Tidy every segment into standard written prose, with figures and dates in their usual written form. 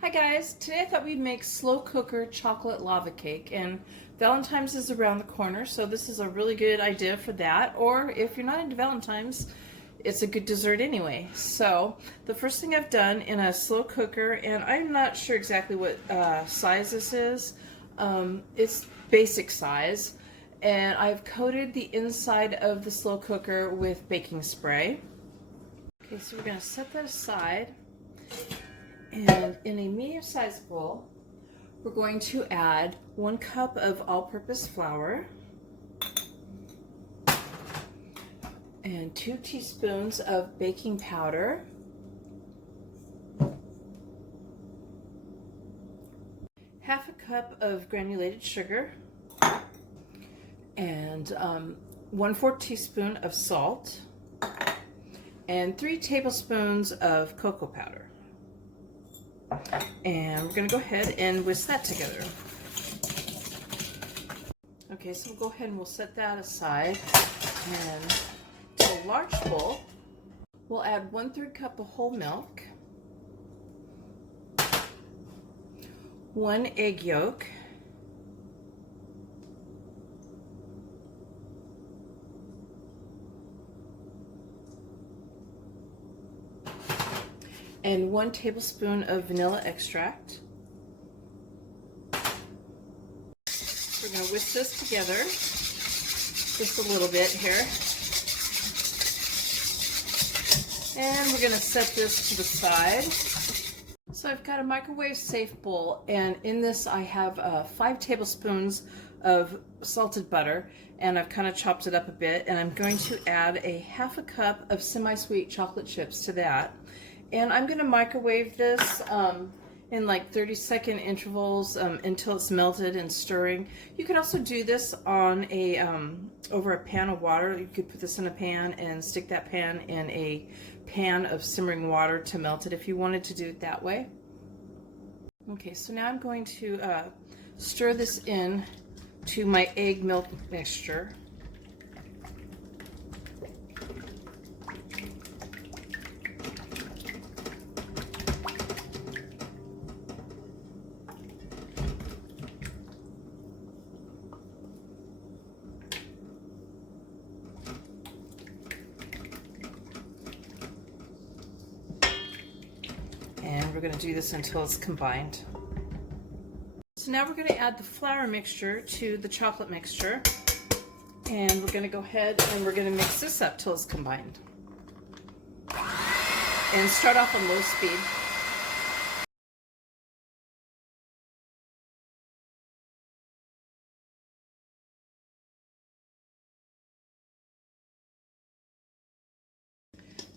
Hi guys, today I thought we'd make slow cooker chocolate lava cake, and Valentine's is around the corner, so this is a really good idea for that. Or if you're not into Valentine's, it's a good dessert anyway. So the first thing I've done in a slow cooker, and I'm not sure exactly what size this is, it's basic size, and I've coated the inside of the slow cooker with baking spray. Okay, so we're going to set that aside. And in a medium-sized bowl, we're going to add 1 cup of all-purpose flour and 2 teaspoons of baking powder, half a cup of granulated sugar, and 1/4 teaspoon of salt, and 3 tablespoons of cocoa powder. And we're going to go ahead and whisk that together. Okay, so we'll go ahead and we'll set that aside. And to a large bowl, we'll add 1/3 cup of whole milk, 1 egg yolk, and 1 tablespoon of vanilla extract. We're going to whisk this together just a little bit here. And we're going to set this to the side. So I've got a microwave safe bowl, and in this I have 5 tablespoons of salted butter, and I've kind of chopped it up a bit, and I'm going to add a 1/2 cup of semi-sweet chocolate chips to that. And I'm going to microwave this in like 30-second intervals until it's melted and stirring. You could also do this on a over a pan of water. You could put this in a pan and stick that pan in a pan of simmering water to melt it if you wanted to do it that way. Okay, so now I'm going to stir this in to my egg milk mixture. And we're going to do this until it's combined. So now we're going to add the flour mixture to the chocolate mixture. And we're going to go ahead and we're going to mix this up till it's combined. And start off on low speed.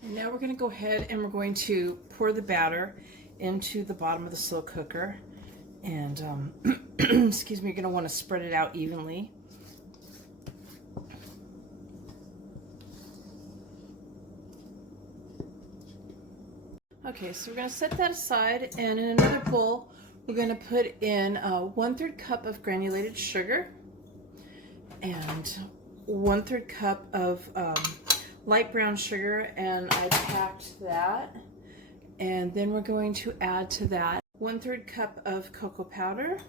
And now we're going to go ahead and we're going to pour the batter into the bottom of the slow cooker. And excuse me, you're going to want to spread it out evenly. Okay, so we're going to set that aside, and in another bowl we're going to put in 1/3 cup of granulated sugar and 1/3 cup of light brown sugar, and I packed that. And then we're going to add to that 1/3 cup of cocoa powder,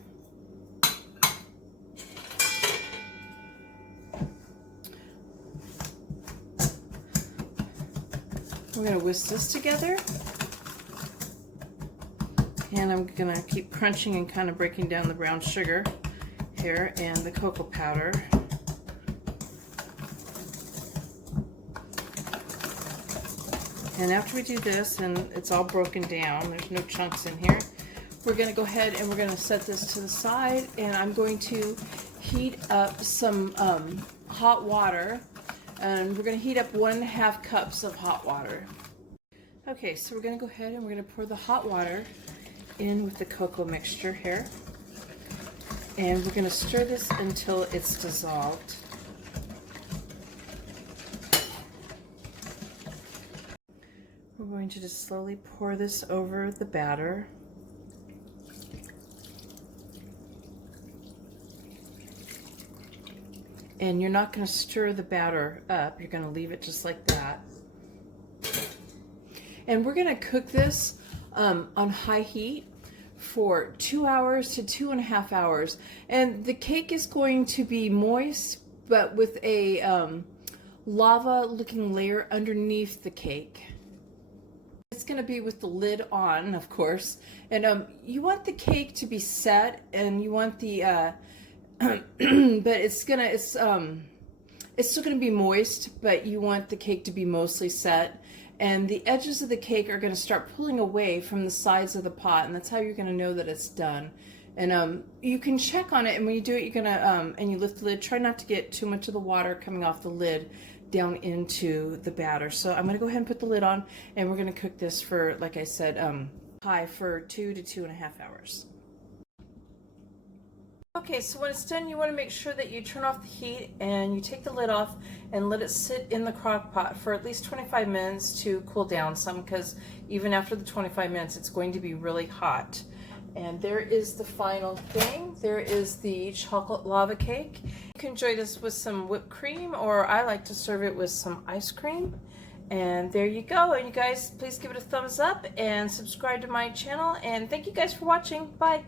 we're going to whisk this together, and I'm going to keep crunching and kind of breaking down the brown sugar here and the cocoa powder. And after we do this and it's all broken down, there's no chunks in here, we're going to go ahead and we're going to set this to the side, and I'm going to heat up some hot water, and we're going to heat up 1.5 cups of hot water. Okay, so we're going to go ahead and we're going to pour the hot water in with the cocoa mixture here, and we're going to stir this until it's dissolved. We're going to just slowly pour this over the batter. And you're not going to stir the batter up, you're going to leave it just like that. And we're going to cook this on high heat for 2 hours to 2.5 hours. And the cake is going to be moist, but with a lava looking layer underneath the cake. It's going to be with the lid on, of course. And you want the cake to be set, and you want the but it's still going to be moist, but you want the cake to be mostly set. And the edges of the cake are going to start pulling away from the sides of the pot, and that's how you're going to know that it's done. And you can check on it, and when you do it, you're going to and you lift the lid. Try not to get too much of the water coming off the lid down into the batter. So I'm going to go ahead and put the lid on, and we're going to cook this for, like I said, high for 2 to 2.5 hours. Okay, so when it's done, you want to make sure that you turn off the heat and you take the lid off and let it sit in the crock pot for at least 25 minutes to cool down some, because even after the 25 minutes, it's going to be really hot. And there is the final thing. There is the chocolate lava cake. You can enjoy this with some whipped cream, or I like to serve it with some ice cream. And there you go. And you guys, please give it a thumbs up and subscribe to my channel. And thank you guys for watching. Bye.